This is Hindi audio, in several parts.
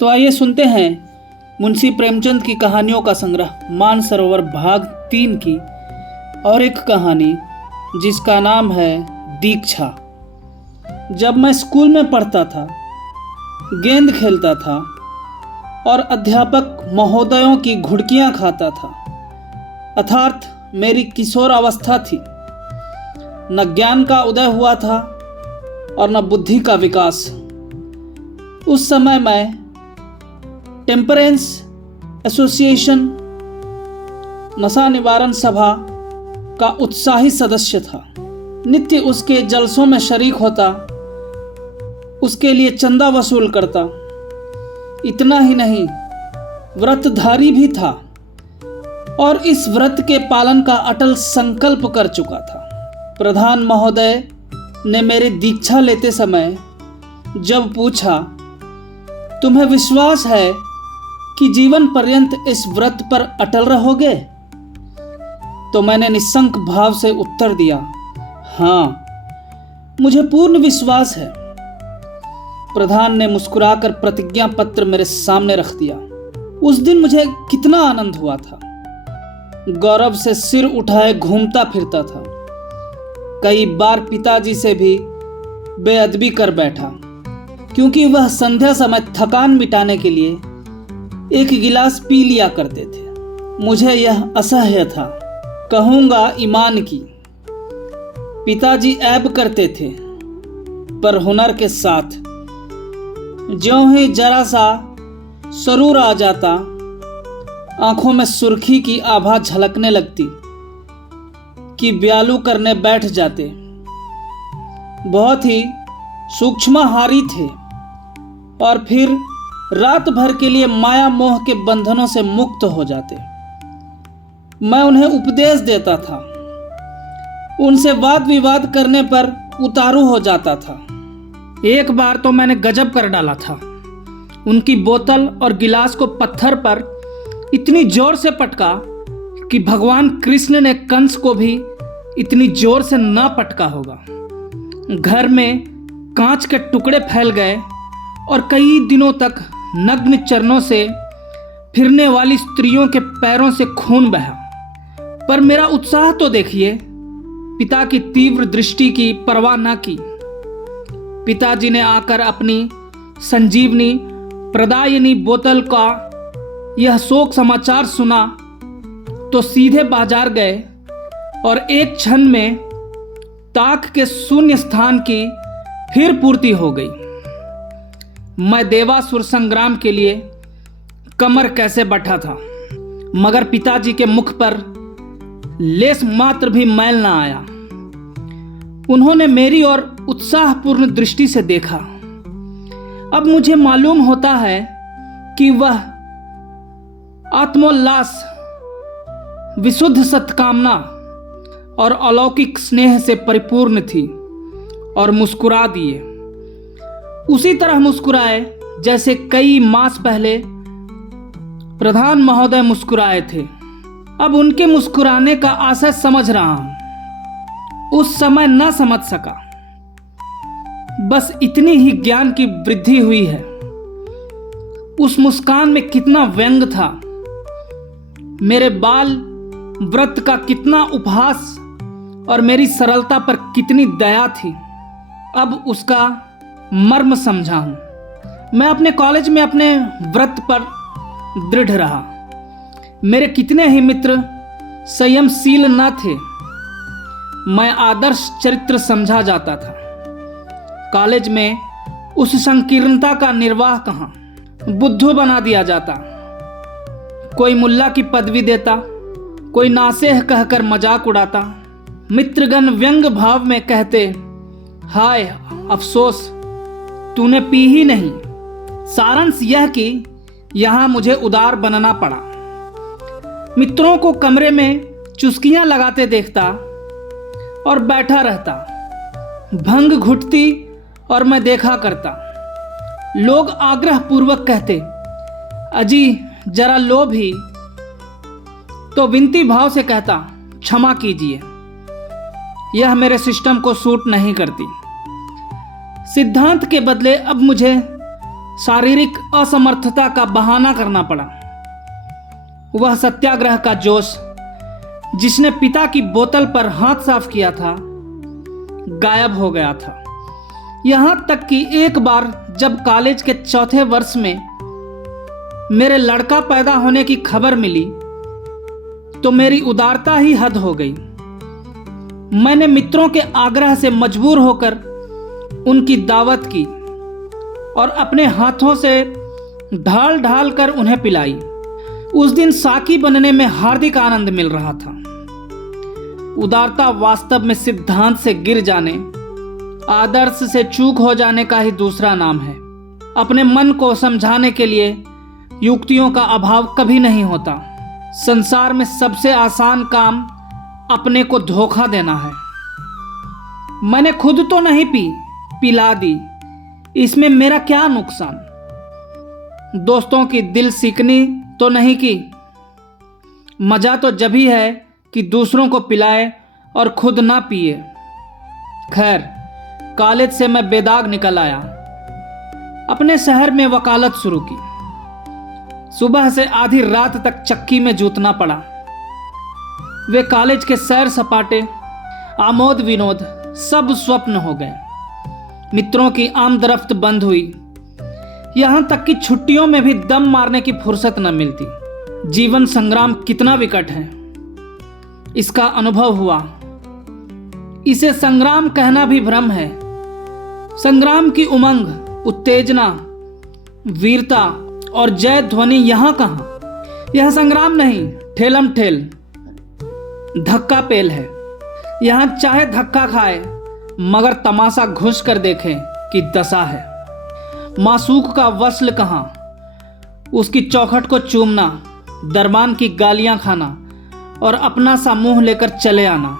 तो आइए सुनते हैं मुंशी प्रेमचंद की कहानियों का संग्रह मानसरोवर भाग 3 की और एक कहानी जिसका नाम है दीक्षा। जब मैं स्कूल में पढ़ता था, गेंद खेलता था और अध्यापक महोदयों की घुड़कियां खाता था, अर्थात मेरी किशोर अवस्था थी। न ज्ञान का उदय हुआ था और न बुद्धि का विकास। उस समय मैं टेम्परेंस एसोसिएशन नशा निवारण सभा का उत्साही सदस्य था। नित्य उसके जलसों में शरीक होता, उसके लिए चंदा वसूल करता। इतना ही नहीं, व्रतधारी भी था और इस व्रत के पालन का अटल संकल्प कर चुका था। प्रधान महोदय ने मेरी दीक्षा लेते समय जब पूछा, तुम्हें विश्वास है कि जीवन पर्यंत इस व्रत पर अटल रहोगे? तो मैंने निस्संक भाव से उत्तर दिया, हाँ, मुझे पूर्ण विश्वास है। प्रधान ने मुस्कुराकर प्रतिज्ञा पत्र मेरे सामने रख दिया। उस दिन मुझे कितना आनंद हुआ था। गौरव से सिर उठाए घूमता फिरता था। कई बार पिताजी से भी बेअदबी कर बैठा, क्योंकि वह संध्या समय थकान मिटाने के लिए एक गिलास पी लिया करते थे। मुझे यह असह्य था, कहूँगा ईमान की। पिताजी ऐब करते थे, पर हुनर के साथ। ज्यों ही जरा सा सरूर आ जाता, आंखों में सुर्खी की आभा झलकने लगती कि ब्यालू करने बैठ जाते। बहुत ही सूक्ष्महारी थे और फिर रात भर के लिए माया मोह के बंधनों से मुक्त हो जाते। मैं उन्हें उपदेश देता था, उनसे वाद विवाद करने पर उतारू हो जाता था। एक बार तो मैंने गजब कर डाला था। उनकी बोतल और गिलास को पत्थर पर इतनी जोर से पटका कि भगवान कृष्ण ने कंस को भी इतनी जोर से ना पटका होगा। घर में कांच के टुकड़े फैल गए और कई दिनों तक नग्न चरणों से फिरने वाली स्त्रियों के पैरों से खून बहा। पर मेरा उत्साह तो देखिए। पिता की तीव्र दृष्टि की परवाह न की। पिताजी ने आकर अपनी संजीवनी प्रदायिनी बोतल का यह शोक समाचार सुना तो सीधे बाजार गए और एक क्षण में ताक के शून्य स्थान की फिर पूर्ति हो गई। मैं देवासुर संग्राम के लिए कमर कैसे बैठा था, मगर पिताजी के मुख पर लेस मात्र भी मैल ना आया। उन्होंने मेरी ओर उत्साहपूर्ण दृष्टि से देखा। अब मुझे मालूम होता है कि वह आत्मोल्लास, विशुद्ध सत्कामना और अलौकिक स्नेह से परिपूर्ण थी और मुस्कुरा दिए। उसी तरह मुस्कुराए जैसे कई मास पहले प्रधान महोदय मुस्कुराए थे। अब उनके मुस्कुराने का आशय समझ रहा हूं। उस समय न समझ सका, बस इतनी ही ज्ञान की वृद्धि हुई है। उस मुस्कान में कितना व्यंग था, मेरे बाल व्रत का कितना उपहास और मेरी सरलता पर कितनी दया थी। अब उसका मर्म समझा हूं। मैं अपने कॉलेज में अपने व्रत पर दृढ़ रहा। मेरे कितने ही मित्र संयमशील न थे। मैं आदर्श चरित्र समझा जाता था। कॉलेज में उस संकीर्णता का निर्वाह कहाँ, बुद्धू बना दिया जाता। कोई मुल्ला की पदवी देता, कोई नासेह कहकर मजाक उड़ाता। मित्रगण व्यंग भाव में कहते, हाय अफसोस, तूने पी ही नहीं। सारांश यह कि यहां मुझे उदार बनना पड़ा। मित्रों को कमरे में चुस्कियां लगाते देखता और बैठा रहता। भंग घुटती और मैं देखा करता। लोग आग्रह पूर्वक कहते, अजी जरा लो भी, तो विनती भाव से कहता, क्षमा कीजिए, यह मेरे सिस्टम को सूट नहीं करती। सिद्धांत के बदले अब मुझे शारीरिक असमर्थता का बहाना करना पड़ा। वह सत्याग्रह का जोश जिसने पिता की बोतल पर हाथ साफ किया था गायब हो गया था। यहां तक कि एक बार जब कॉलेज के चौथे वर्ष में मेरे लड़का पैदा होने की खबर मिली तो मेरी उदारता ही हद हो गई। मैंने मित्रों के आग्रह से मजबूर होकर उनकी दावत की और अपने हाथों से ढाल ढाल कर उन्हें पिलाई। उस दिन साकी बनने में हार्दिक आनंद मिल रहा था। उदारता वास्तव में सिद्धांत से गिर जाने, आदर्श से चूक हो जाने का ही दूसरा नाम है। अपने मन को समझाने के लिए युक्तियों का अभाव कभी नहीं होता। संसार में सबसे आसान काम अपने को धोखा देना है। मैंने खुद तो नहीं पी, पिला दी, इसमें मेरा क्या नुकसान? दोस्तों की दिल सीकनी तो नहीं की। मजा तो जभी है कि दूसरों को पिलाए और खुद ना पिए। खैर, कॉलेज से मैं बेदाग निकल आया। अपने शहर में वकालत शुरू की। सुबह से आधी रात तक चक्की में जूतना पड़ा। वे कॉलेज के सैर सपाटे, आमोद विनोद सब स्वप्न हो गए। मित्रों की आमदरफ्त बंद हुई। यहां तक कि छुट्टियों में भी दम मारने की फुर्सत न मिलती। जीवन संग्राम कितना विकट है, इसका अनुभव हुआ। इसे संग्राम कहना भी भ्रम है। संग्राम की उमंग, उत्तेजना, वीरता और जय ध्वनि यहां कहां? यह संग्राम नहीं, ठेलम ठेल, धक्का पेल है। यहां चाहे धक्का खाए मगर तमाशा घुस कर देखें कि दशा है। मासूक का वस्ल कहां? उसकी चौखट को चूमना, दरबान की गालियां खाना और अपना सा मुंह लेकर चले आना।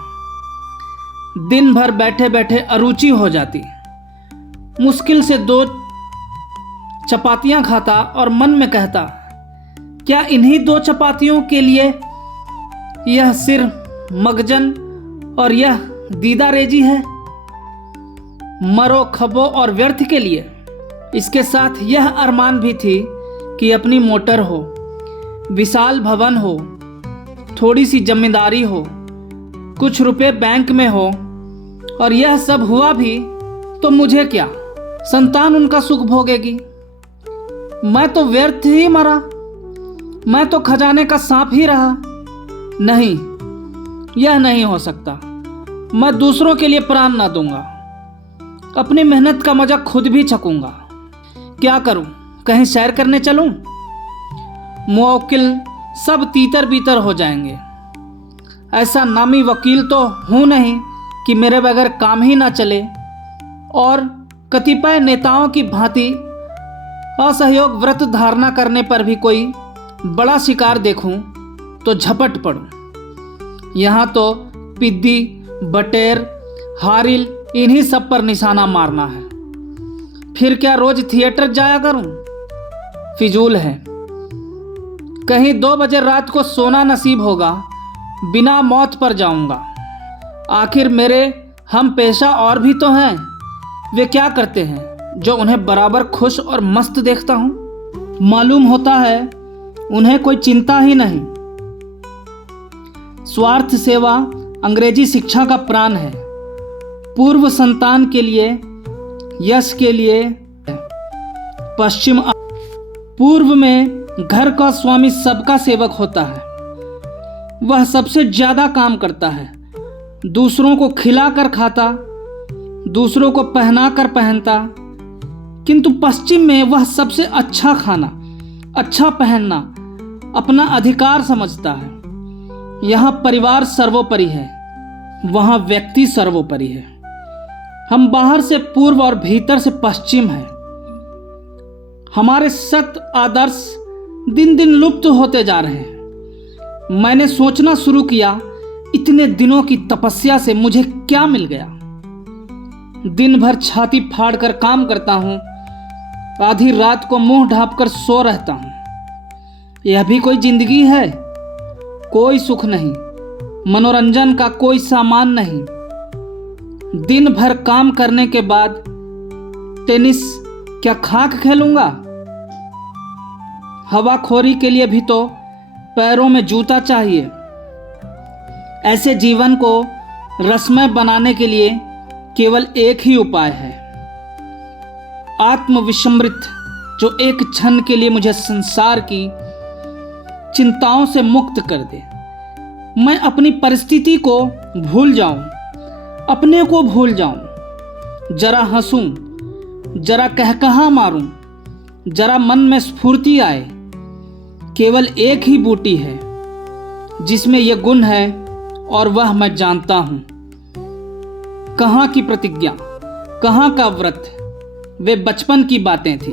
दिन भर बैठे बैठे अरुचि हो जाती। मुश्किल से 2 चपातियां खाता और मन में कहता, क्या इन्हीं 2 चपातियों के लिए यह सिर मगजन और यह दीदारेजी है? मरो खबो और व्यर्थ के लिए। इसके साथ यह अरमान भी थी कि अपनी मोटर हो, विशाल भवन हो, थोड़ी सी जमींदारी हो, कुछ रुपए बैंक में हो। और यह सब हुआ भी तो मुझे क्या? संतान उनका सुख भोगेगी। मैं तो व्यर्थ ही मरा। मैं तो खजाने का सांप ही रहा। नहीं, यह नहीं हो सकता। मैं दूसरों के लिए प्राण ना दूंगा। अपनी मेहनत का मजा खुद भी चखूंगा। क्या करूं? कहीं सैर करने चलूं? मुवक्किल सब तीतर बीतर हो जाएंगे। ऐसा नामी वकील तो हूं नहीं कि मेरे बगैर काम ही ना चले। और कतिपय नेताओं की भांति असहयोग व्रत धारणा करने पर भी कोई बड़ा शिकार देखूं तो झपट पड़ूं। यहाँ तो पिद्दी, बटेर, हारिल इन्हीं सब पर निशाना मारना है। फिर क्या रोज थिएटर जाया करूं? फिजूल है। कहीं 2 बजे रात को सोना नसीब होगा, बिना मौत पर जाऊंगा। आखिर मेरे हम पेशा और भी तो हैं। वे क्या करते हैं जो उन्हें बराबर खुश और मस्त देखता हूं? मालूम होता है उन्हें कोई चिंता ही नहीं। स्वार्थ सेवा अंग्रेजी शिक्षा का प्राण है। पूर्व संतान के लिए, यश के लिए। पश्चिम पूर्व में घर का स्वामी सबका सेवक होता है। वह सबसे ज्यादा काम करता है। दूसरों को खिलाकर खाता, दूसरों को पहनाकर पहनता। किंतु पश्चिम में वह सबसे अच्छा खाना, अच्छा पहनना अपना अधिकार समझता है। यहाँ परिवार सर्वोपरि है, वहाँ व्यक्ति सर्वोपरि है। हम बाहर से पूर्व और भीतर से पश्चिम हैं। हमारे सत आदर्श दिन दिन लुप्त होते जा रहे हैं। मैंने सोचना शुरू किया, इतने दिनों की तपस्या से मुझे क्या मिल गया? दिन भर छाती फाड़कर काम करता हूँ, आधी रात को मुंह ढांपकर सो रहता हूँ। यह भी कोई जिंदगी है? कोई सुख नहीं, मनोरंजन का कोई सामान नहीं। दिन भर काम करने के बाद टेनिस क्या खाक खेलूंगा? हवाखोरी के लिए भी तो पैरों में जूता चाहिए। ऐसे जीवन को रसमय बनाने के लिए केवल एक ही उपाय है, आत्मविस्मृत, जो एक क्षण के लिए मुझे संसार की चिंताओं से मुक्त कर दे। मैं अपनी परिस्थिति को भूल जाऊं, अपने को भूल जाऊं, जरा हंसूं, जरा कहकहा मारूं, जरा मन में स्फूर्ति आए। केवल एक ही बूटी है जिसमें यह गुण है और वह मैं जानता हूं। कहाँ की प्रतिज्ञा, कहाँ का व्रत, वे बचपन की बातें थी।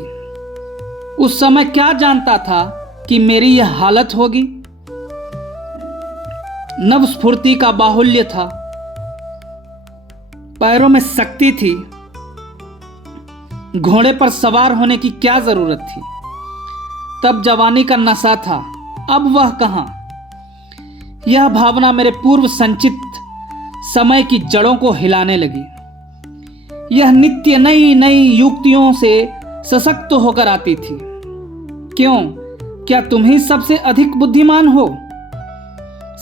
उस समय क्या जानता था कि मेरी यह हालत होगी। नव स्फूर्ति का बाहुल्य था, पैरों में शक्ति थी, घोड़े पर सवार होने की क्या जरूरत थी। तब जवानी का नशा था, अब वह कहां। यह भावना मेरे पूर्व संचित समय की जड़ों को हिलाने लगी। यह नित्य नई नई युक्तियों से सशक्त होकर आती थी। क्यों, क्या तुम ही सबसे अधिक बुद्धिमान हो?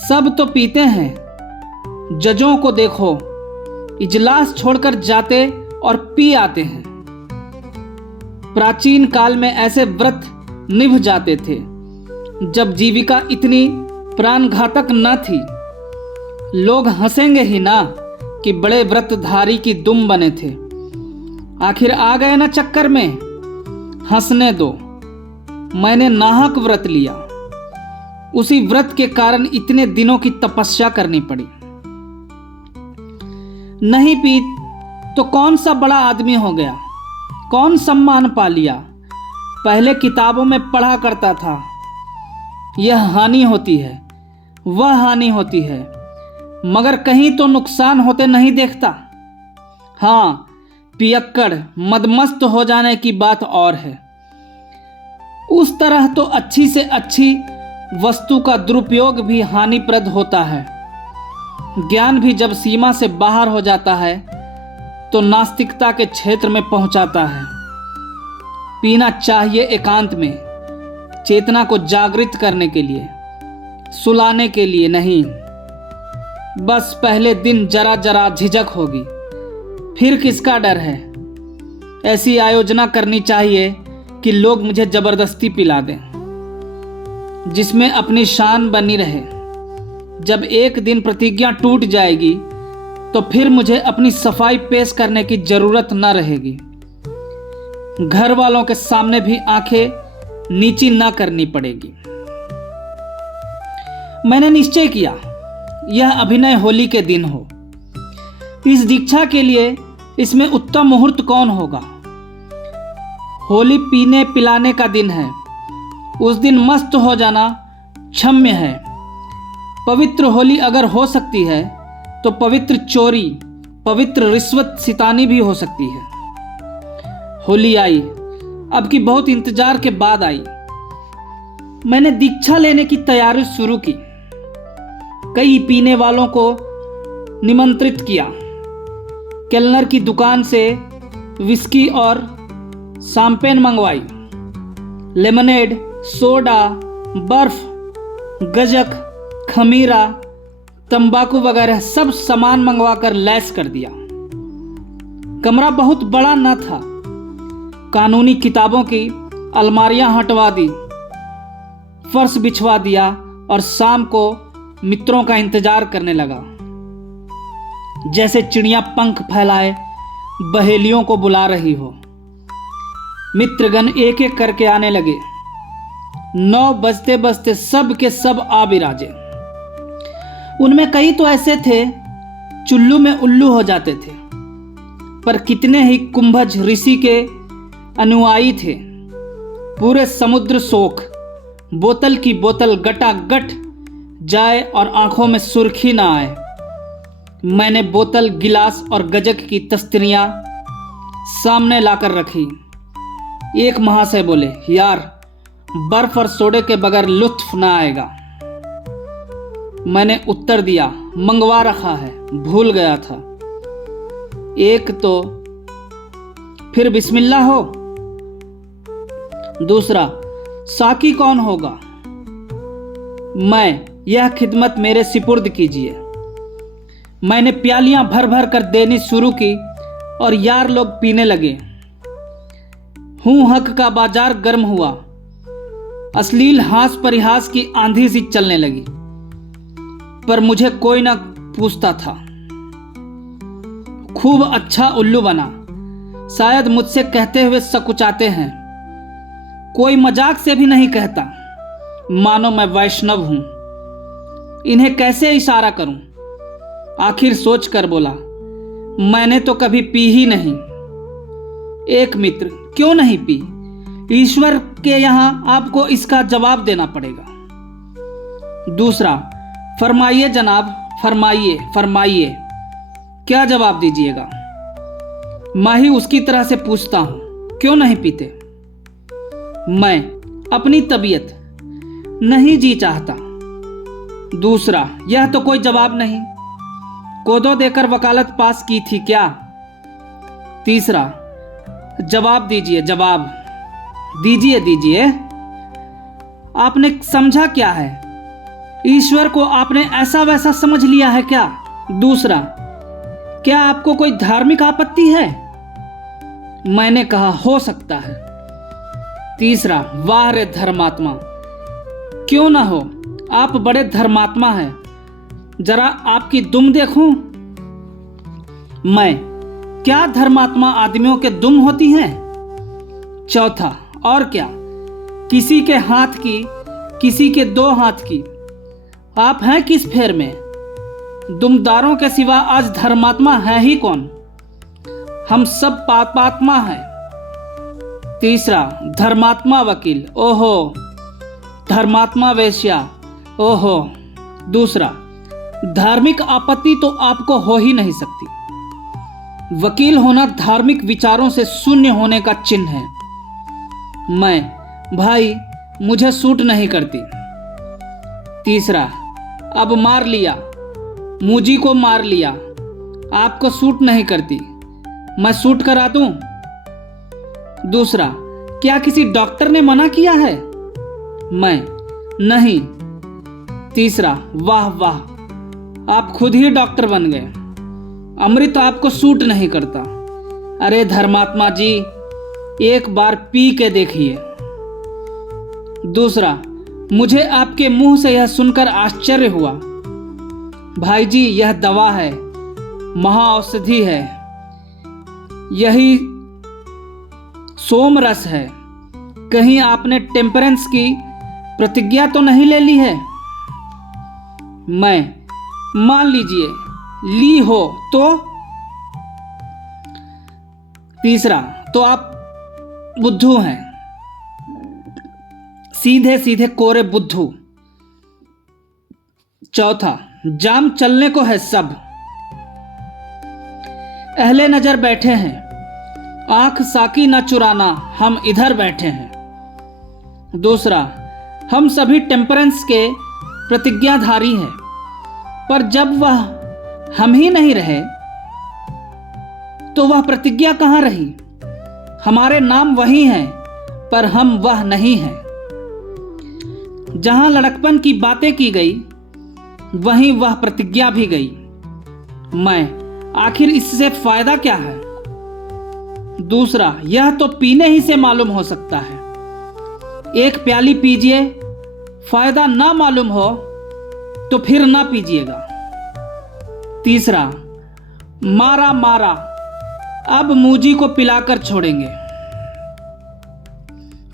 सब तो पीते हैं, जजों को देखो, इजलास छोड़कर जाते और पी आते हैं। प्राचीन काल में ऐसे व्रत निभ जाते थे जब जीविका इतनी प्राणघातक न थी। लोग हंसेंगे ही ना कि बड़े व्रतधारी की दुम बने थे। आखिर आ गए ना चक्कर में, हंसने दो। मैंने नाहक व्रत लिया, उसी व्रत के कारण इतने दिनों की तपस्या करनी पड़ी। नहीं पी तो कौन सा बड़ा आदमी हो गया, कौन सम्मान पा लिया। पहले किताबों में पढ़ा करता था, यह हानि होती है, वह हानि होती है, मगर कहीं तो नुकसान होते नहीं देखता। हाँ, पियक्कड़ मदमस्त हो जाने की बात और है। उस तरह तो अच्छी से अच्छी वस्तु का दुरुपयोग भी हानिप्रद होता है। ज्ञान भी जब सीमा से बाहर हो जाता है तो नास्तिकता के क्षेत्र में पहुंचाता है। पीना चाहिए एकांत में, चेतना को जागृत करने के लिए, सुलाने के लिए नहीं। बस पहले दिन जरा जरा झिझक होगी, फिर किसका डर है। ऐसी आयोजना करनी चाहिए कि लोग मुझे जबरदस्ती पिला दें, जिसमें अपनी शान बनी रहे। जब एक दिन प्रतिज्ञा टूट जाएगी तो फिर मुझे अपनी सफाई पेश करने की जरूरत न रहेगी। घर वालों के सामने भी आंखें नीची न करनी पड़ेगी। मैंने निश्चय किया, यह अभिनय होली के दिन हो। इस दीक्षा के लिए इसमें उत्तम मुहूर्त कौन होगा। होली पीने पिलाने का दिन है, उस दिन मस्त हो जाना क्षम्य है। पवित्र होली अगर हो सकती है तो पवित्र चोरी, पवित्र रिश्वत सितानी भी हो सकती है। होली आई, अब की बहुत इंतजार के बाद आई। मैंने दीक्षा लेने की तैयारी शुरू की। कई पीने वालों को निमंत्रित किया। केल्नर की दुकान से विस्की और शैंपेन मंगवाई। लेमनेड, सोडा, बर्फ, गजक, खमीरा, तंबाकू वगैरह सब सामान मंगवाकर लैस कर दिया। कमरा बहुत बड़ा न था। कानूनी किताबों की अलमारियां हटवा दी, फर्श बिछवा दिया और शाम को मित्रों का इंतजार करने लगा। जैसे चिड़िया पंख फैलाए बहेलियों को बुला रही हो। मित्रगण एक एक करके आने लगे। 9 बजते बजते सब के सब आ बिराजे। उनमें कई तो ऐसे थे चुल्लू में उल्लू हो जाते थे, पर कितने ही कुंभज ऋषि के अनुयायी थे। पूरे समुद्र शोक, बोतल की बोतल गटागट जाए और आंखों में सुर्खी ना आए। मैंने बोतल, गिलास और गजक की तस्तरियां सामने लाकर रखी। एक महाशय बोले, यार बर्फ और सोडे के बगैर लुत्फ ना आएगा। मैंने उत्तर दिया, मंगवा रखा है, भूल गया था। एक तो फिर बिस्मिल्लाह हो। दूसरा, साकी कौन होगा? मैं, यह खिदमत मेरे सिपुर्द कीजिए। मैंने प्यालियां भर भर कर देनी शुरू की और यार लोग पीने लगे। हक का बाजार गर्म हुआ। अश्लील हास परिहास की आंधी सी चलने लगी, पर मुझे कोई ना पूछता था। खूब अच्छा उल्लू बना। शायद मुझसे कहते हुए सकुचाते हैं। कोई मजाक से भी नहीं कहता, मानो मैं वैष्णव हूं। इन्हें कैसे इशारा करूं? आखिर सोच कर बोला, मैंने तो कभी पी ही नहीं। एक मित्र, क्यों नहीं पी? ईश्वर के यहां आपको इसका जवाब देना पड़ेगा। दूसरा, फरमाइए जनाब, फरमाइए फरमाइए, क्या जवाब दीजिएगा? मैं ही उसकी तरह से पूछता हूं, क्यों नहीं पीते? मैं, अपनी तबीयत, नहीं जी चाहता। दूसरा, यह तो कोई जवाब नहीं। कोदो देकर वकालत पास की थी क्या? तीसरा, जवाब दीजिए, जवाब दीजिए दीजिए। आपने समझा क्या है? ईश्वर को आपने ऐसा वैसा समझ लिया है क्या? दूसरा, क्या आपको कोई धार्मिक आपत्ति है? मैंने कहा, हो सकता है। तीसरा, वाह रे धर्मात्मा, क्यों ना हो, आप बड़े धर्मात्मा हैं। जरा आपकी दुम देखूं। मैं, क्या धर्मात्मा आदमियों के दुम होती हैं? चौथा, और क्या, किसी के हाथ की, किसी के 2 हाथ की। आप हैं किस फेर में? दुमदारों के सिवा आज धर्मात्मा है ही कौन? हम सब पापात्मा हैं। तीसरा, धर्मात्मा वकील, ओहो। धर्मात्मा वेश्या, ओहो। दूसरा, धार्मिक आपत्ति तो आपको हो ही नहीं सकती। वकील होना धार्मिक विचारों से शून्य होने का चिन्ह है। मैं, भाई मुझे सूट नहीं करती। तीसरा, अब मार लिया, मुझी को मार लिया। आपको सूट नहीं करती, मैं सूट करा दूं? दूसरा, क्या किसी डॉक्टर ने मना किया है? मैं, नहीं। तीसरा, वाह वाह, आप खुद ही डॉक्टर बन गए। अमृत आपको सूट नहीं करता। अरे धर्मात्मा जी, एक बार पी के देखिए। दूसरा, मुझे आपके मुंह से यह सुनकर आश्चर्य हुआ। भाई जी, यह दवा है, महाऔषधि है, यही सोम रस है। कहीं आपने टेम्परेंस की प्रतिज्ञा तो नहीं ले ली है? मैं, मान लीजिए ली हो तो? तीसरा, तो आप बुद्धू हैं, सीधे सीधे कोरे बुद्धू। चौथा, जाम चलने को है सब। अहले नजर बैठे हैं, आंख साकी न चुराना, हम इधर बैठे हैं। दूसरा, हम सभी टेम्परेंस के प्रतिज्ञाधारी हैं, पर जब वह हम ही नहीं रहे तो वह प्रतिज्ञा कहां रही? हमारे नाम वही हैं, पर हम वह नहीं हैं। जहां लड़कपन की बातें की गई, वहीं वह प्रतिज्ञा भी गई। मैं, आखिर इससे फायदा क्या है? दूसरा, यह तो पीने ही से मालूम हो सकता है। एक प्याली पीजिए, फायदा ना मालूम हो तो फिर ना पीजिएगा। तीसरा, मारा मारा, अब मूजी को पिलाकर छोड़ेंगे।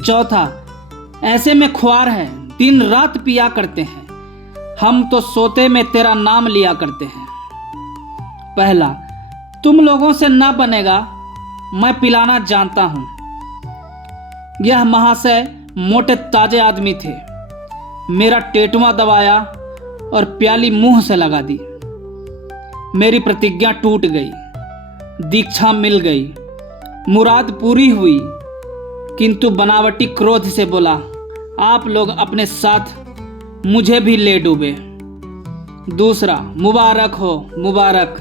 चौथा, ऐसे में ख्वार है, दिन रात पिया करते हैं, हम तो सोते में तेरा नाम लिया करते हैं। पहला, तुम लोगों से ना बनेगा, मैं पिलाना जानता हूं। यह महाशय मोटे ताजे आदमी थे। मेरा टेटुआ दबाया और प्याली मुंह से लगा दी। मेरी प्रतिज्ञा टूट गई, दीक्षा मिल गई, मुराद पूरी हुई। किंतु बनावटी क्रोध से बोला, आप लोग अपने साथ मुझे भी ले डूबे। दूसरा, मुबारक हो, मुबारक।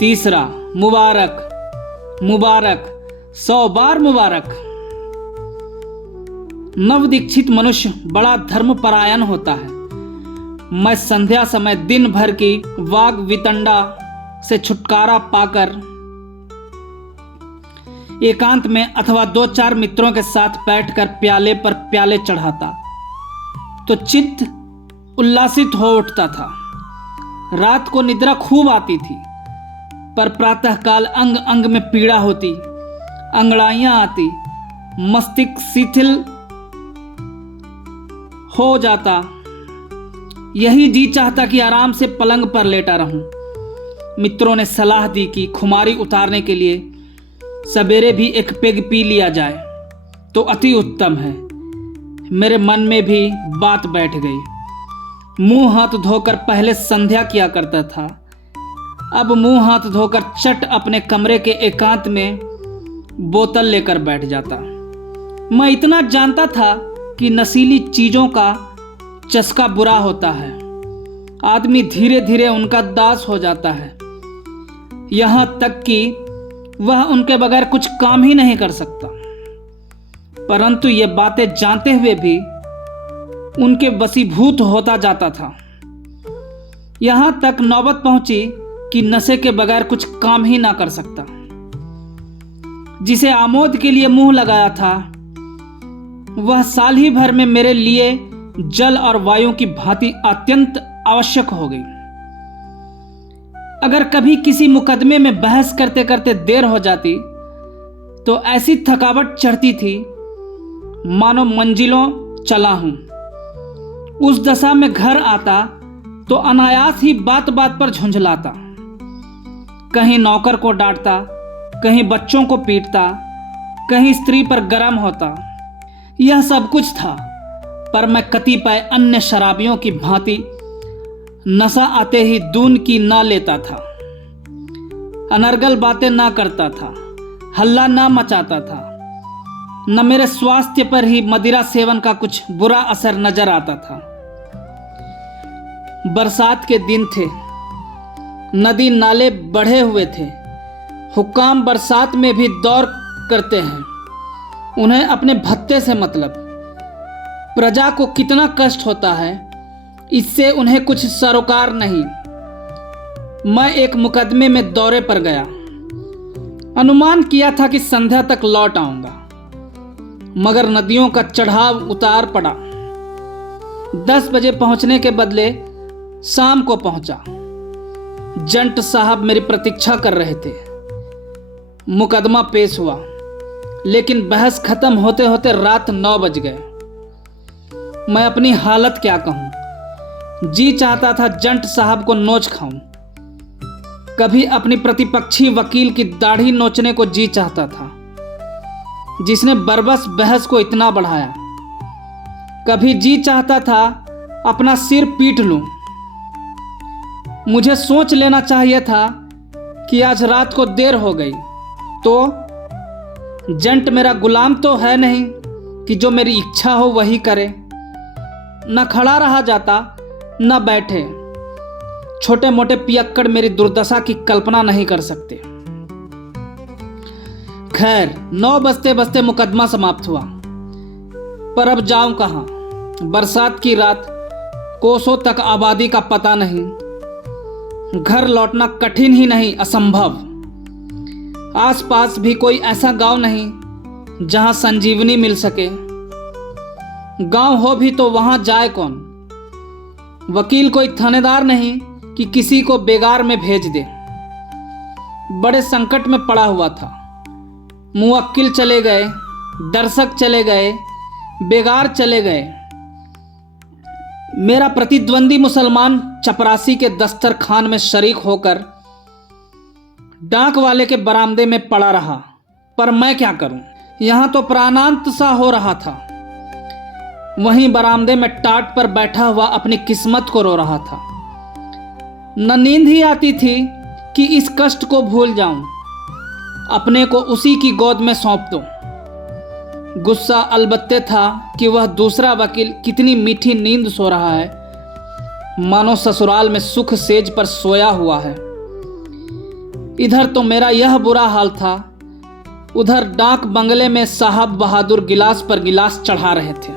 तीसरा, मुबारक मुबारक, 100 बार मुबारक। नवदीक्षित मनुष्य बड़ा धर्मपरायण होता है। मैं संध्या समय दिन भर की वाग वितंडा से छुटकारा पाकर एकांत में अथवा 2-4 मित्रों के साथ बैठकर प्याले पर प्याले चढ़ाता तो चित्त उल्लासित हो उठता था। रात को निद्रा खूब आती थी, पर प्रातःकाल अंग अंग में पीड़ा होती, अंगड़ाइयां आती, मस्तिष्क शिथिल हो जाता। यही जी चाहता कि आराम से पलंग पर लेटा रहूं। मित्रों ने सलाह दी कि खुमारी उतारने के लिए सवेरे भी एक पेग पी लिया जाए तो अति उत्तम है। मेरे मन में भी बात बैठ गई। मुंह हाथ धोकर पहले संध्या किया करता था, अब मुंह हाथ धोकर चट अपने कमरे के एकांत में बोतल लेकर बैठ जाता। मैं इतना जानता था कि नशीली चीज़ों का चस्का बुरा होता है, आदमी धीरे धीरे उनका दास हो जाता है, यहाँ तक कि वह उनके बगैर कुछ काम ही नहीं कर सकता। परंतु ये बातें जानते हुए भी उनके वशीभूत होता जाता था। यहाँ तक नौबत पहुंची कि नशे के बगैर कुछ काम ही ना कर सकता। जिसे आमोद के लिए मुंह लगाया था, वह साल ही भर में मेरे लिए जल और वायु की भांति अत्यंत आवश्यक हो गई। अगर कभी किसी मुकदमे में बहस करते करते देर हो जाती तो ऐसी थकावट चढ़ती थी मानो मंजिलों चला हूं। उस दशा में घर आता तो अनायास ही बात बात पर झुंझलाता, कहीं नौकर को डांटता, कहीं बच्चों को पीटता, कहीं स्त्री पर गर्म होता। यह सब कुछ था, पर मैं कतिपय अन्य शराबियों की भांति नशा आते ही दून की ना लेता था, अनर्गल बातें ना करता था, हल्ला ना मचाता था, न मेरे स्वास्थ्य पर ही मदिरा सेवन का कुछ बुरा असर नजर आता था। बरसात के दिन थे, नदी नाले बढ़े हुए थे। हुक्काम बरसात में भी दौर करते हैं, उन्हें अपने भत्ते से मतलब। प्रजा को कितना कष्ट होता है, इससे उन्हें कुछ सरोकार नहीं। मैं एक मुकदमे में दौरे पर गया, अनुमान किया था कि संध्या तक लौट आऊंगा, मगर नदियों का चढ़ाव उतार पड़ा। 10 बजे पहुंचने के बदले शाम को पहुंचा। जंट साहब मेरी प्रतीक्षा कर रहे थे। मुकदमा पेश हुआ, लेकिन बहस खत्म होते होते रात 9 बज गए। मैं अपनी हालत क्या कहूं। जी चाहता था जंट साहब को नोच खाऊं। कभी अपनी प्रतिपक्षी वकील की दाढ़ी नोचने को जी चाहता था, जिसने बरबस बहस को इतना बढ़ाया। कभी जी चाहता था अपना सिर पीट लूं। मुझे सोच लेना चाहिए था कि आज रात को देर हो गई तो जंट मेरा गुलाम तो है नहीं कि जो मेरी इच्छा हो वही करे। न खड़ा रहा जाता न बैठे। छोटे मोटे पियक्कड़ मेरी दुर्दशा की कल्पना नहीं कर सकते। खैर 9 बजते बजते मुकदमा समाप्त हुआ, पर अब जाऊं कहां। बरसात की रात, कोसों तक आबादी का पता नहीं। घर लौटना कठिन ही नहीं, असंभव। आसपास भी कोई ऐसा गांव नहीं जहां संजीवनी मिल सके। गांव हो भी तो वहां जाए कौन। वकील कोई थानेदार नहीं कि किसी को बेगार में भेज दे। बड़े संकट में पड़ा हुआ था। मुवक्किल चले गए, दर्शक चले गए, बेगार चले गए। मेरा प्रतिद्वंदी मुसलमान चपरासी के दस्तरखान में शरीक होकर डाक वाले के बरामदे में पड़ा रहा। पर मैं क्या करूं, यहां तो प्राणांत सा हो रहा था। वहीं बरामदे में टाट पर बैठा हुआ अपनी किस्मत को रो रहा था। न नींद ही आती थी कि इस कष्ट को भूल जाऊं, अपने को उसी की गोद में सौंप दूं। गुस्सा अलबत्ते था कि वह दूसरा वकील कितनी मीठी नींद सो रहा है, मानो ससुराल में सुख सेज पर सोया हुआ है। इधर तो मेरा यह बुरा हाल था उधर डाक बंगले में साहब बहादुर गिलास पर गिलास चढ़ा रहे थे।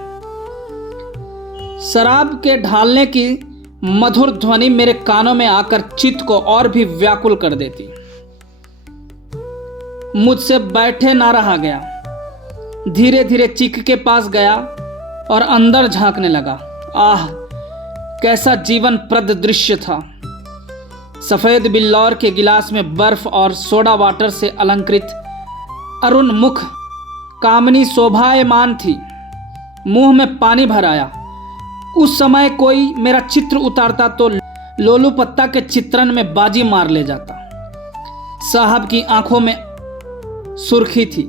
शराब के ढालने की मधुर ध्वनि मेरे कानों में आकर चित्त को और भी व्याकुल कर देती। मुझसे बैठे ना रहा गया। धीरे धीरे चिक के पास गया और अंदर झांकने लगा। आह, कैसा जीवनप्रद दृश्य था। सफेद बिल्लौर के गिलास में बर्फ और सोडा वाटर से अलंकृत अरुण मुख कामनी शोभायमान थी। मुंह में पानी भर आया। उस समय कोई मेरा चित्र उतारता तो लोलू पत्ता के चित्रण में बाजी मार ले जाता। साहब की आंखों में सुर्खी थी,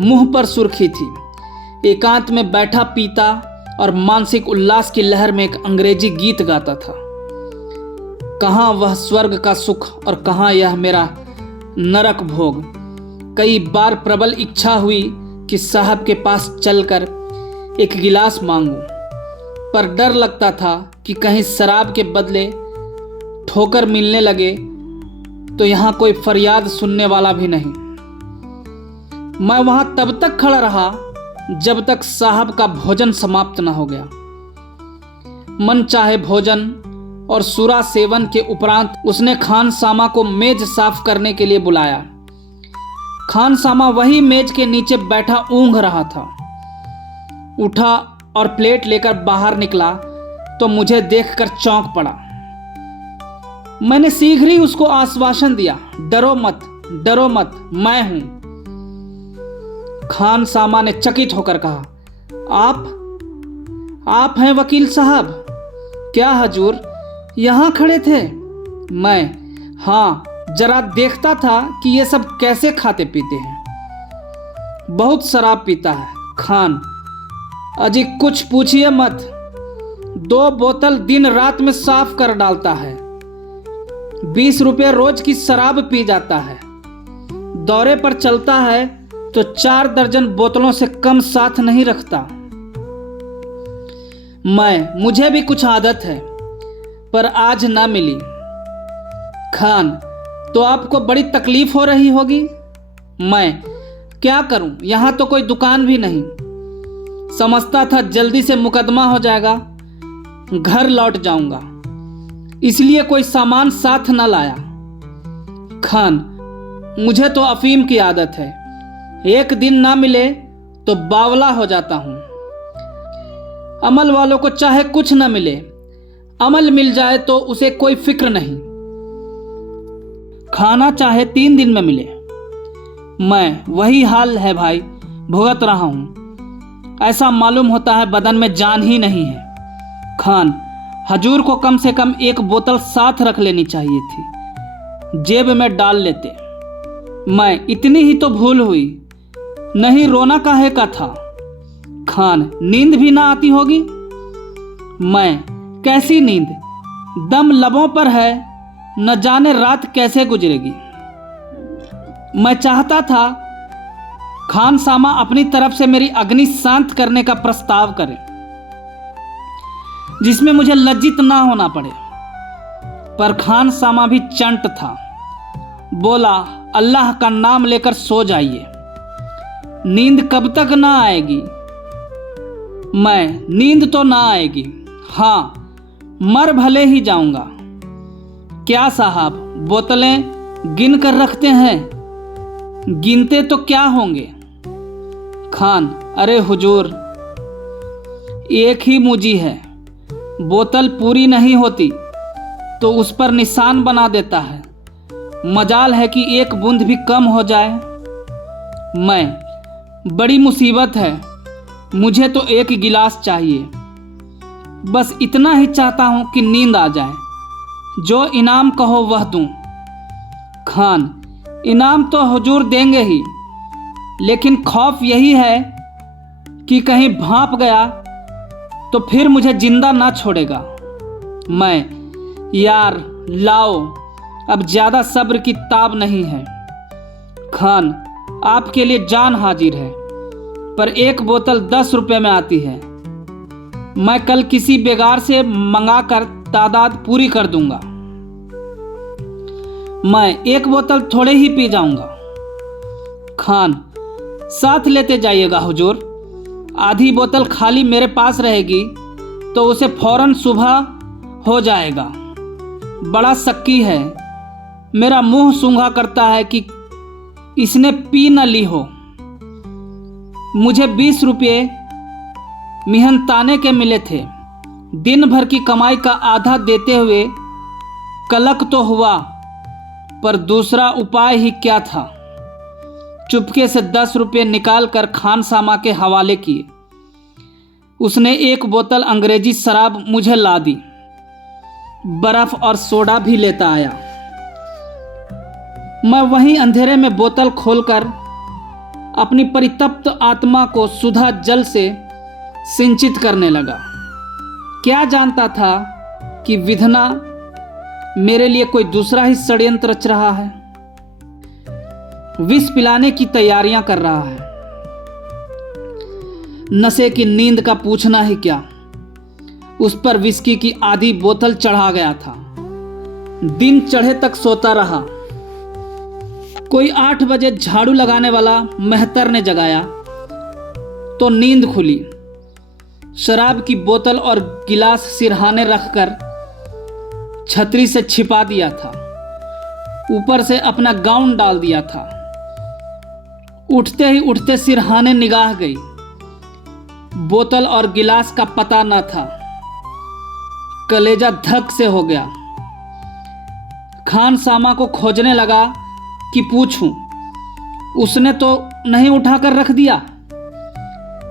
मुंह पर सुर्खी थी। एकांत में बैठा पीता और मानसिक उल्लास की लहर में एक अंग्रेजी गीत गाता था। कहाँ वह स्वर्ग का सुख और कहाँ यह मेरा नरक भोग। कई बार प्रबल इच्छा हुई कि साहब के पास चलकर एक गिलास मांगूं, पर डर लगता था कि कहीं शराब के बदले ठोकर मिलने लगे तो यहाँ कोई फरियाद सुनने वाला भी नहीं। मैं वहां तब तक खड़ा रहा जब तक साहब का भोजन समाप्त न हो गया। मन चाहे भोजन और सुरा सेवन के उपरांत उसने खान सामा को मेज साफ करने के लिए बुलाया। खान सामा वही मेज के नीचे बैठा ऊँघ रहा था। उठा और प्लेट लेकर बाहर निकला तो मुझे देखकर चौंक पड़ा। मैंने शीघ्र ही उसको आश्वासन दिया, डरो मत, मैं हूं। खान सामा ने चकित होकर कहा, आप हैं वकील साहब? क्या हजूर यहां खड़े थे? मैं, हाँ, जरा देखता था कि ये सब कैसे खाते पीते हैं। बहुत शराब पीता है खान, अजी कुछ पूछिए मत। 2 बोतल दिन रात में साफ कर डालता है। 20 रुपये रोज की शराब पी जाता है। दौरे पर चलता है तो 4 दर्जन बोतलों से कम साथ नहीं रखता। मुझे भी कुछ आदत है, पर आज ना मिली। खान, तो आपको बड़ी तकलीफ हो रही होगी। मैं, क्या करूं, यहां तो कोई दुकान भी नहीं। समझता था जल्दी से मुकदमा हो जाएगा, घर लौट जाऊंगा, इसलिए कोई सामान साथ न लाया। खान, मुझे तो अफीम की आदत है। एक दिन ना मिले तो बावला हो जाता हूं। अमल वालों को चाहे कुछ न मिले, अमल मिल जाए तो उसे कोई फिक्र नहीं। खाना चाहे 3 दिन में मिले। वही हाल है भाई, भुगत रहा हूं। ऐसा मालूम होता है बदन में जान ही नहीं है। खान, हजूर को कम से कम 1 बोतल साथ रख लेनी चाहिए थी, जेब में डाल लेते। इतनी ही तो भूल हुई, नहीं रोना काहे का था। खान, नींद भी ना आती होगी। कैसी नींद, दम लबों पर है, न जाने रात कैसे गुजरेगी। मैं चाहता था खान सामा अपनी तरफ से मेरी अग्नि शांत करने का प्रस्ताव करे, जिसमें मुझे लज्जित ना होना पड़े, पर खान सामा भी चंट था। बोला, अल्लाह का नाम लेकर सो जाइए, नींद कब तक ना आएगी। नींद तो ना आएगी, हाँ, मर भले ही जाऊंगा। क्या साहब, बोतलें गिन कर रखते हैं? गिनते तो क्या होंगे। खान, अरे हुजूर, एक ही मुजी है, बोतल पूरी नहीं होती तो उस पर निशान बना देता है। मजाल है कि 1 बूंद भी कम हो जाए। बड़ी मुसीबत है, मुझे तो 1 गिलास चाहिए। बस इतना ही चाहता हूं कि नींद आ जाए, जो इनाम कहो वह दूं। खान, इनाम तो हुजूर देंगे ही, लेकिन खौफ यही है कि कहीं भांप गया तो फिर मुझे जिंदा ना छोड़ेगा। यार लाओ, अब ज्यादा सब्र की ताब नहीं है। खान, आपके लिए जान हाजिर है, पर 1 बोतल 10 रुपए में आती है। मैं कल किसी बेगार से मंगाकर तादाद पूरी कर दूंगा। 1 बोतल थोड़े ही पी जाऊंगा। खान: साथ लेते जाइएगा हुजूर, आधी बोतल खाली मेरे पास रहेगी तो उसे फौरन सुबह हो जाएगा। बड़ा शक्की है, मेरा मुंह सूंघा करता है कि इसने पी न ली हो। मुझे 20 रुपये मिहनताने के मिले थे, दिन भर की कमाई का आधा देते हुए कलक तो हुआ, पर दूसरा उपाय ही क्या था। चुपके से 10 रुपये निकाल कर खान सामा के हवाले किए। उसने एक बोतल अंग्रेजी शराब मुझे ला दी, बर्फ और सोडा भी लेता आया। मैं वहीं अंधेरे में बोतल खोलकर अपनी परितप्त आत्मा को सुधा जल से सिंचित करने लगा। क्या जानता था कि विधना मेरे लिए कोई दूसरा ही षड्यंत्र रच रहा है, विष पिलाने की तैयारियां कर रहा है। नशे की नींद का पूछना ही क्या, उस पर विस्की की आधी बोतल चढ़ा गया था। दिन चढ़े तक सोता रहा। कोई 8 बजे झाड़ू लगाने वाला मेहतर ने जगाया तो नींद खुली। शराब की बोतल और गिलास सिरहाने रखकर छतरी से छिपा दिया था, ऊपर से अपना गाउन डाल दिया था। उठते ही उठते सिरहाने निगाह गई, बोतल और गिलास का पता न था। कलेजा धक से हो गया। खान सामा को खोजने लगा कि पूछूं, उसने तो नहीं उठाकर रख दिया।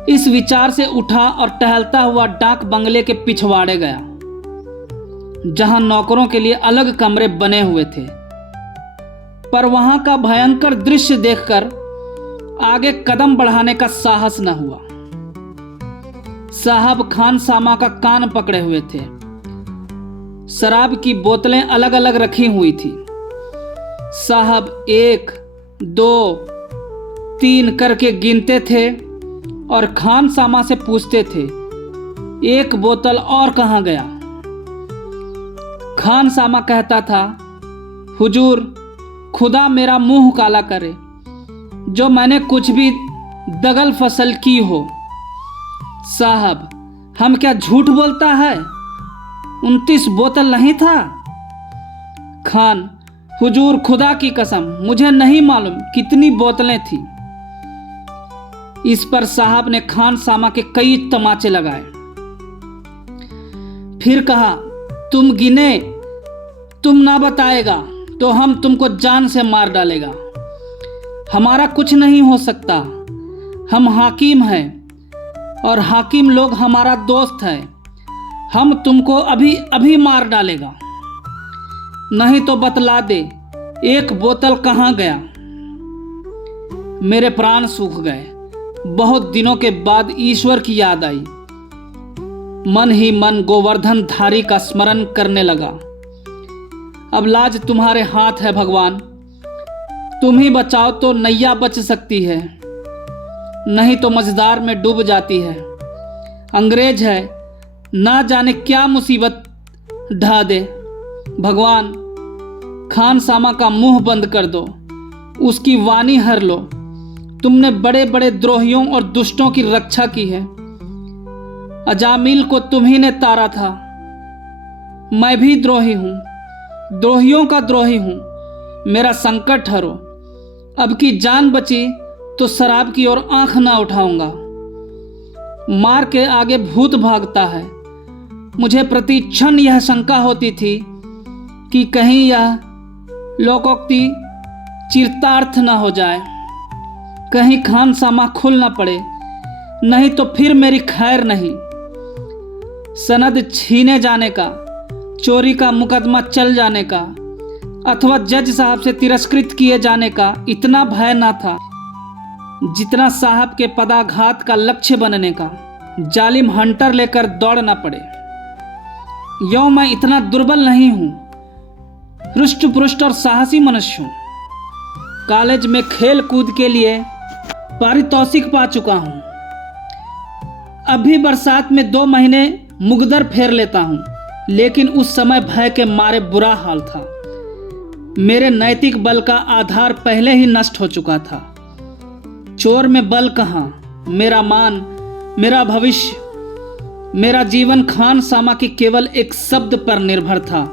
इस विचार से उठा और टहलता हुआ डाक बंगले के पिछवाड़े गया, जहां नौकरों के लिए अलग कमरे बने हुए थे। पर वहां का भयंकर दृश्य देखकर आगे कदम बढ़ाने का साहस न हुआ। साहब खान सामा का कान पकड़े हुए थे। शराब की बोतलें अलग अलग रखी हुई थी। साहब 1, 2, 3 करके गिनते थे और खान सामा से पूछते थे, एक बोतल और कहाँ गया। खान सामा कहता था, हुजूर खुदा मेरा मुंह काला करे, जो मैंने कुछ भी दगल फसल की हो। साहब हम क्या झूठ बोलता है, 29 बोतल नहीं था। खान, हुजूर खुदा की कसम मुझे नहीं मालूम कितनी बोतलें थी। इस पर साहब ने खान सामा के कई तमाचे लगाए। फिर कहा, तुम गिने, तुम ना बताएगा तो हम तुमको जान से मार डालेगा। हमारा कुछ नहीं हो सकता, हम हाकिम हैं और हाकिम लोग हमारा दोस्त है। हम तुमको अभी अभी मार डालेगा। नहीं तो बतला दे, एक बोतल कहाँ गया। मेरे प्राण सूख गए। बहुत दिनों के बाद ईश्वर की याद आई। मन ही मन गोवर्धन धारी का स्मरण करने लगा। अब लाज तुम्हारे हाथ है भगवान, तुम ही बचाओ तो नैया बच सकती है, नहीं तो मझधार में डूब जाती है। अंग्रेज है, ना जाने क्या मुसीबत ढा दे। भगवान खान सामा का मुंह बंद कर दो, उसकी वाणी हर लो। तुमने बड़े बड़े द्रोहियों और दुष्टों की रक्षा की है। अजामिल को तुम्ही ने तारा था। मैं भी द्रोही हूं, द्रोहियों का द्रोही हूं। मेरा संकट हरो। अब की जान बची तो शराब की ओर आंख ना उठाऊंगा। मार के आगे भूत भागता है। मुझे प्रति क्षण यह शंका होती थी कि कहीं यह लोकोक्ति चिरतार्थ न हो जाए, कहीं खान सामा खुल न पड़े, नहीं तो फिर मेरी खैर नहीं। सनद छीने जाने का, चोरी का मुकदमा चल जाने का अथवा जज साहब से तिरस्कृत किए जाने का इतना भय न था जितना साहब के पदाघात का लक्ष्य बनने का। जालिम हंटर लेकर दौड़ न पड़े। यो मैं इतना दुर्बल नहीं हूं, हृष्ट पुष्ट और साहसी मनुष्य हूं। कॉलेज में खेल कूद के लिए पारितोषिक पा चुका हूं। अभी बरसात में 2 महीने मुगदर फेर लेता हूं, लेकिन उस समय भय के मारे बुरा हाल था। मेरे नैतिक बल का आधार पहले ही नष्ट हो चुका था। चोर में बल कहाँ, मेरा मान, मेरा भविष्य, मेरा जीवन खान सामा की केवल एक शब्द पर निर्भर था,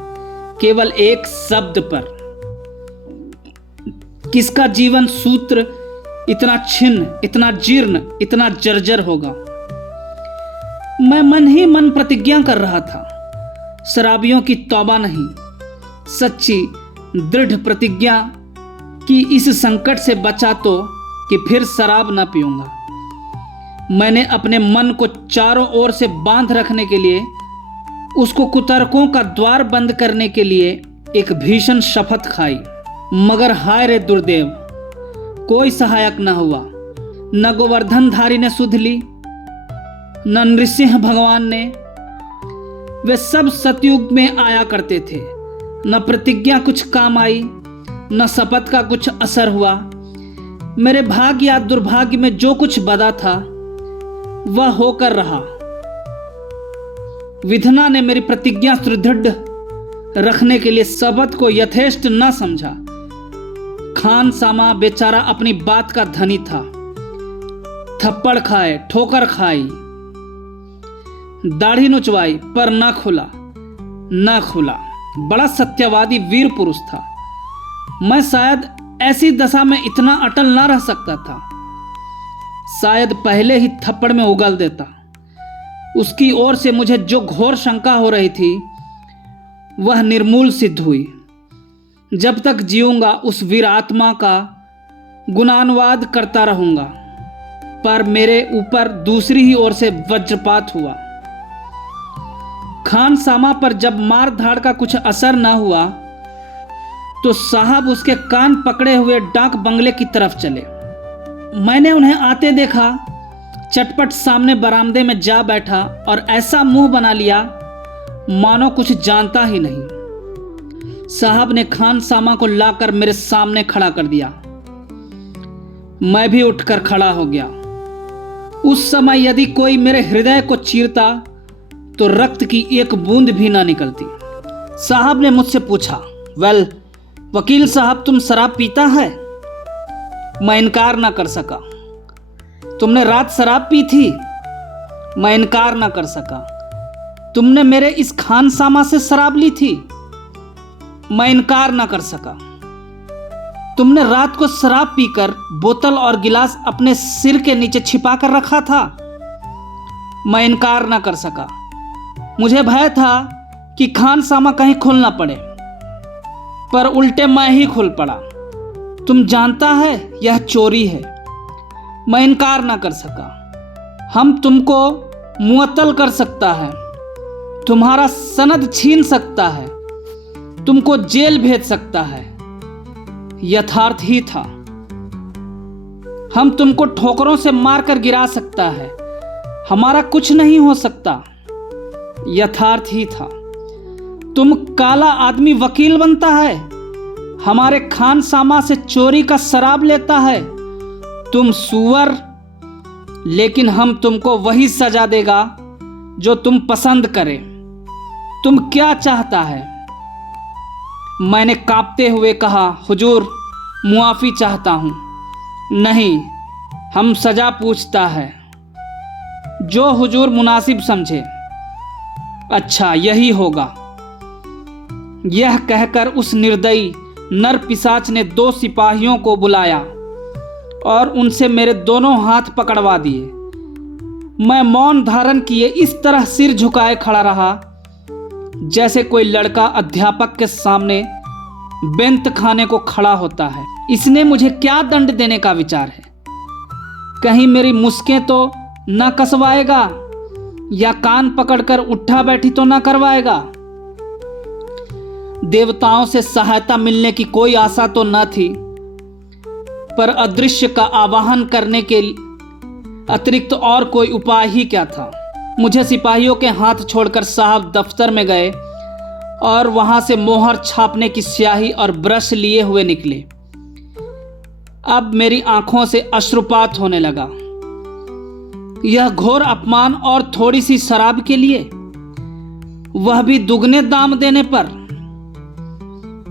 केवल एक शब्द पर। किसका जीवन सूत्र इतना छिन्न, इतना जीर्ण, इतना जर्जर होगा। मैं मन ही मन प्रतिज्ञा कर रहा था, शराबियों की तौबा नहीं, सच्ची दृढ़ प्रतिज्ञा कि इस संकट से बचा तो कि फिर शराब ना पीऊंगा। मैंने अपने मन को चारों ओर से बांध रखने के लिए, उसको कुतर्कों का द्वार बंद करने के लिए एक भीषण शपथ खाई। मगर हाय रे दुर्देव, कोई सहायक न हुआ। न गोवर्धनधारी ने सुध ली, न नृसिंह भगवान ने। वे सब सतयुग में आया करते थे। न प्रतिज्ञा कुछ काम आई, न शपथ का कुछ असर हुआ। मेरे भाग्य या दुर्भाग्य में जो कुछ बदा था वह होकर रहा। विधना ने मेरी प्रतिज्ञा सुदृढ़ रखने के लिए शपथ को यथेष्ट न समझा। खान सामा बेचारा अपनी बात का धनी था। थप्पड़ खाए, ठोकर खाई, दाढ़ी नुचवाई, पर न खुला। बड़ा सत्यवादी वीर पुरुष था। मैं शायद ऐसी दशा में इतना अटल ना रह सकता था। शायद पहले ही थप्पड़ में उगल देता। उसकी ओर से मुझे जो घोर शंका हो रही थी वह निर्मूल सिद्ध हुई। जब तक जीऊंगा उस वीर आत्मा का गुणानुवाद करता रहूंगा। पर मेरे ऊपर दूसरी ही ओर से वज्रपात हुआ। खान सामा पर जब मार धाड़ का कुछ असर न हुआ तो साहब उसके कान पकड़े हुए डाक बंगले की तरफ चले। मैंने उन्हें आते देखा, चटपट सामने बरामदे में जा बैठा और ऐसा मुंह बना लिया मानो कुछ जानता ही नहीं। साहब ने खान सामा को लाकर मेरे सामने खड़ा कर दिया। मैं भी उठकर खड़ा हो गया। उस समय यदि कोई मेरे हृदय को चीरता तो रक्त की एक बूंद भी ना निकलती। साहब ने मुझसे पूछा, वेल वकील साहब, तुम शराब पीता है? मैं इनकार ना कर सका। तुमने रात शराब पी थी? मैं इनकार ना कर सका। तुमने मेरे इस खान सामा से शराब ली थी? मैं इनकार ना कर सका। तुमने रात को शराब पीकर बोतल और गिलास अपने सिर के नीचे छिपा कर रखा था? मैं इनकार ना कर सका। मुझे भय था कि खान सामा कहीं खुल ना पड़े, पर उल्टे मैं ही खुल पड़ा। तुम जानता है यह चोरी है। मैं इनकार ना कर सका। हम तुमको मुअत्तल कर सकता है, तुम्हारा सनद छीन सकता है, तुमको जेल भेज सकता है। यथार्थ ही था। हम तुमको ठोकरों से मारकर गिरा सकता है, हमारा कुछ नहीं हो सकता। यथार्थ ही था। तुम काला आदमी वकील बनता है, हमारे खान सामा से चोरी का शराब लेता है। तुम सुअर, लेकिन हम तुमको वही सजा देगा जो तुम पसंद करे। तुम क्या चाहता है? मैंने कांपते हुए कहा, हुजूर मुआफ़ी चाहता हूँ। नहीं, हम सजा पूछता है, जो हुजूर मुनासिब समझे। अच्छा यही होगा। यह कहकर उस निर्दयी नर पिशाच ने 2 सिपाहियों को बुलाया और उनसे मेरे दोनों हाथ पकड़वा दिए। मैं मौन धारण किए इस तरह सिर झुकाए खड़ा रहा जैसे कोई लड़का अध्यापक के सामने बेंत खाने को खड़ा होता है। इसने मुझे क्या दंड देने का विचार है? कहीं मेरी मुस्कें तो न कसवाएगा या कान पकड़कर उठा बैठी तो न करवाएगा? देवताओं से सहायता मिलने की कोई आशा तो न थी, पर अदृश्य का आवाहन करने के अतिरिक्त और कोई उपाय ही क्या था? मुझे सिपाहियों के हाथ छोड़कर साहब दफ्तर में गए और वहां से मोहर छापने की स्याही और ब्रश लिए हुए निकले। अब मेरी आंखों से अश्रुपात होने लगा। यह घोर अपमान, और थोड़ी सी शराब के लिए, वह भी दुगने दाम देने पर।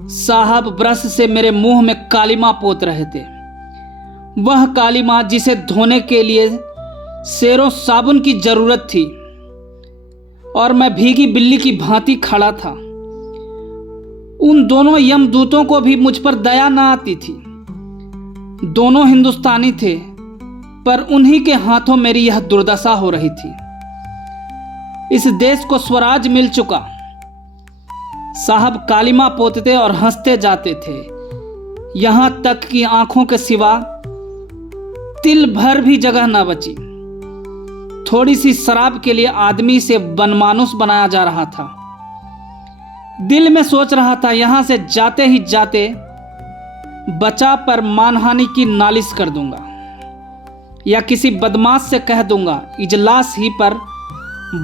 साहब ब्रश से मेरे मुंह में कालिमा पोत रहे थे। वह काली माँ जिसे धोने के लिए सेरों साबुन की जरूरत थी और मैं भीगी बिल्ली की भांति खड़ा था। उन दोनों यमदूतों को भी मुझ पर दया न आती थी। दोनों हिंदुस्तानी थे, पर उन्हीं के हाथों मेरी यह दुर्दशा हो रही थी। इस देश को स्वराज मिल चुका। साहब कालिमा पोतते और हंसते जाते थे, यहां तक कि आंखों के सिवा तिल भर भी जगह न बची। थोड़ी सी शराब के लिए आदमी से बनमानुस बनाया जा रहा था। दिल में सोच रहा था यहां से जाते ही जाते बचा पर मानहानि की नालिश कर दूंगा या किसी बदमाश से कह दूंगा इजलास ही पर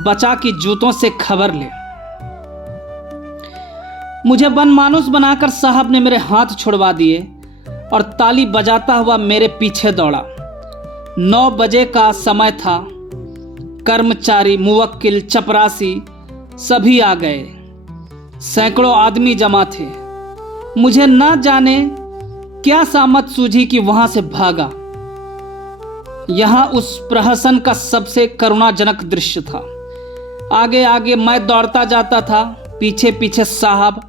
बचा की जूतों से खबर ले। मुझे बनमानुस बनाकर साहब ने मेरे हाथ छुड़वा दिए और ताली बजाता हुआ मेरे पीछे दौड़ा। 9 बजे का समय था। कर्मचारी, मुवक्किल, चपरासी सभी आ गए। सैकड़ों आदमी जमा थे। मुझे न जाने क्या सामत सूझी कि वहां से भागा। यहां उस प्रहसन का सबसे करुणाजनक दृश्य था। आगे आगे मैं दौड़ता जाता था, पीछे पीछे साहब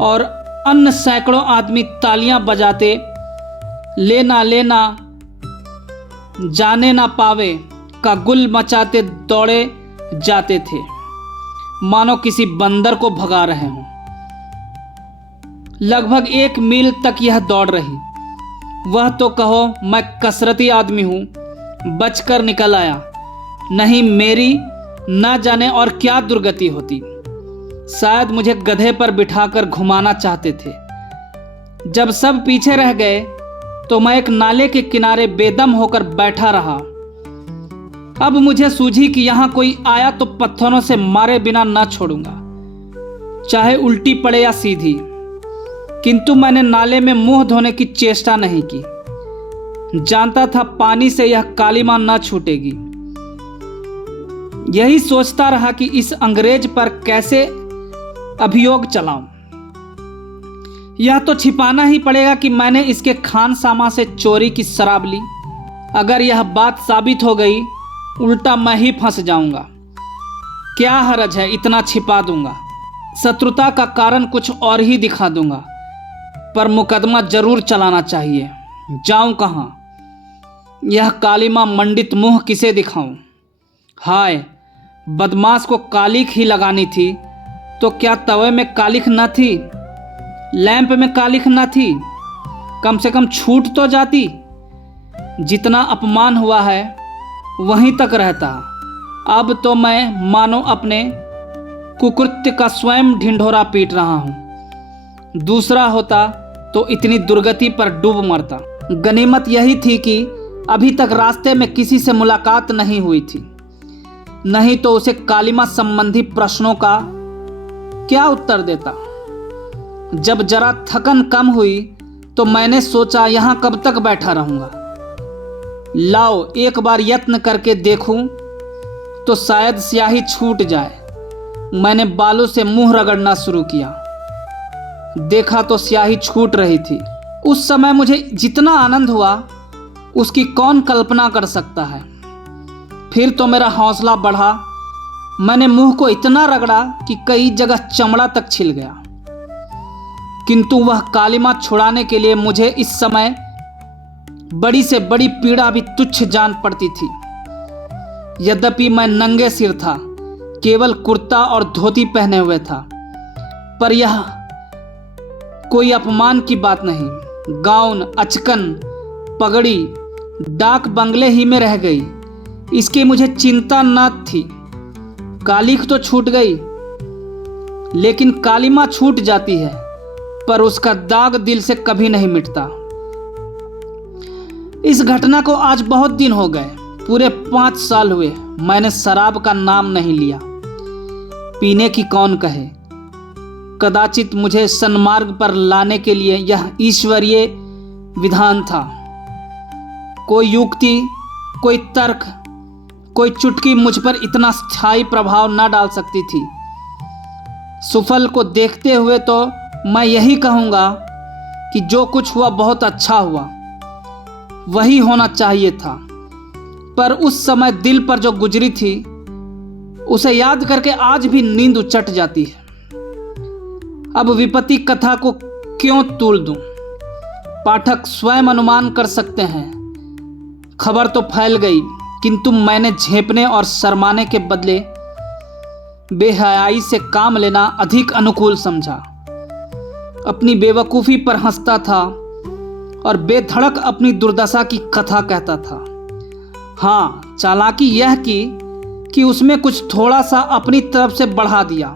और अन्य सैकड़ों आदमी तालियां बजाते लेना लेना जाने ना पावे का गुल मचाते दौड़े जाते थे, मानो किसी बंदर को भगा रहे हों। लगभग 1 मील तक यह दौड़ रही। वह तो कहो मैं कसरती आदमी हूं, बचकर निकल आया, नहीं मेरी न जाने और क्या दुर्गति होती। शायद मुझे गधे पर बिठाकर घुमाना चाहते थे। जब सब पीछे रह गए तो मैं एक नाले के किनारे बेदम होकर बैठा रहा। अब मुझे सूझी कि यहां कोई आया तो पत्थरों से मारे बिना न छोड़ूंगा, चाहे उल्टी पड़े या सीधी। किंतु मैंने नाले में मुंह धोने की चेष्टा नहीं की। जानता था पानी से यह काली मां न छूटेगी। यही सोचता रहा कि इस अंग्रेज पर कैसे अभियोग चलाऊं। यह तो छिपाना ही पड़ेगा कि मैंने इसके खानसामा से चोरी की शराब ली। अगर यह बात साबित हो गई, उल्टा मैं ही फंस जाऊंगा। क्या हरज है, इतना छिपा दूंगा। शत्रुता का कारण कुछ और ही दिखा दूंगा, पर मुकदमा जरूर चलाना चाहिए। जाऊं कहां? यह काली मां मंडित मुंह किसे दिखाऊं? हाय, बदमाश को कालिख ही लगानी थी तो क्या तवे में कालिख न थी, लैंप में कालिख न थी? कम से कम छूट तो जाती। जितना अपमान हुआ है वहीं तक रहता। अब तो मैं मानो अपने कुकृत्य का स्वयं ढिंढोरा पीट रहा हूं। दूसरा होता तो इतनी दुर्गति पर डूब मरता। गनीमत यही थी कि अभी तक रास्ते में किसी से मुलाकात नहीं हुई थी, नहीं तो उसे कालिमा संबंधी प्रश्नों का क्या उत्तर देता। जब जरा थकन कम हुई तो मैंने सोचा यहां कब तक बैठा रहूंगा। लाओ एक बार यत्न करके देखूं तो शायद स्याही छूट जाए। मैंने बालों से मुंह रगड़ना शुरू किया। देखा तो स्याही छूट रही थी। उस समय मुझे जितना आनंद हुआ उसकी कौन कल्पना कर सकता है। फिर तो मेरा हौसला बढ़ा। मैंने मुंह को इतना रगड़ा कि कई जगह चमड़ा तक छिल गया। किंतु वह कालिमा छुड़ाने के लिए मुझे इस समय बड़ी से बड़ी पीड़ा भी तुच्छ जान पड़ती थी। यद्यपि मैं नंगे सिर था, केवल कुर्ता और धोती पहने हुए था, पर यह कोई अपमान की बात नहीं। गाउन, अचकन, पगड़ी डाक बंगले ही में रह गई, इसकी मुझे चिंता न थी। कालिख तो छूट गई, लेकिन कालिमा छूट जाती है, पर उसका दाग दिल से कभी नहीं मिटता। इस घटना को आज बहुत दिन हो गए, पूरे 5 साल हुए मैंने शराब का नाम नहीं लिया। पीने की कौन कहे। कदाचित मुझे सन्मार्ग पर लाने के लिए यह ईश्वरीय विधान था। कोई युक्ति, कोई तर्क, कोई चुटकी मुझ पर इतना स्थायी प्रभाव न डाल सकती थी। सुफल को देखते हुए तो मैं यही कहूँगा कि जो कुछ हुआ बहुत अच्छा हुआ। वही होना चाहिए था, पर उस समय दिल पर जो गुजरी थी उसे याद करके आज भी नींद उचट जाती है। अब विपत्ति कथा को क्यों तूल दूं? पाठक स्वयं अनुमान कर सकते हैं। खबर तो फैल गई, किंतु मैंने झेपने और शर्माने के बदले बेहयाई से काम लेना अधिक अनुकूल समझा। अपनी बेवकूफ़ी पर हंसता था और बेधड़क अपनी दुर्दशा की कथा कहता था। हाँ, चालाकी यह की कि उसमें कुछ थोड़ा सा अपनी तरफ से बढ़ा दिया।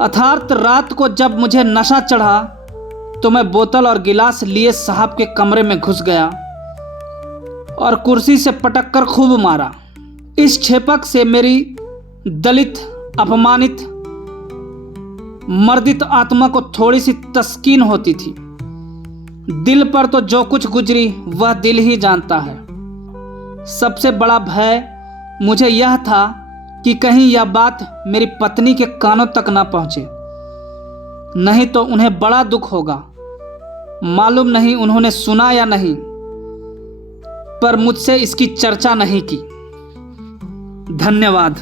अर्थात रात को जब मुझे नशा चढ़ा तो मैं बोतल और गिलास लिए साहब के कमरे में घुस गया और कुर्सी से पटक कर खूब मारा। इस छेपक से मेरी दलित, अपमानित, मर्दित आत्मा को थोड़ी सी तस्कीन होती थी। दिल पर तो जो कुछ गुजरी वह दिल ही जानता है। सबसे बड़ा भय मुझे यह था कि कहीं यह बात मेरी पत्नी के कानों तक ना पहुंचे, नहीं तो उन्हें बड़ा दुख होगा। मालूम नहीं उन्होंने सुना या नहीं, पर मुझसे इसकी चर्चा नहीं की। धन्यवाद।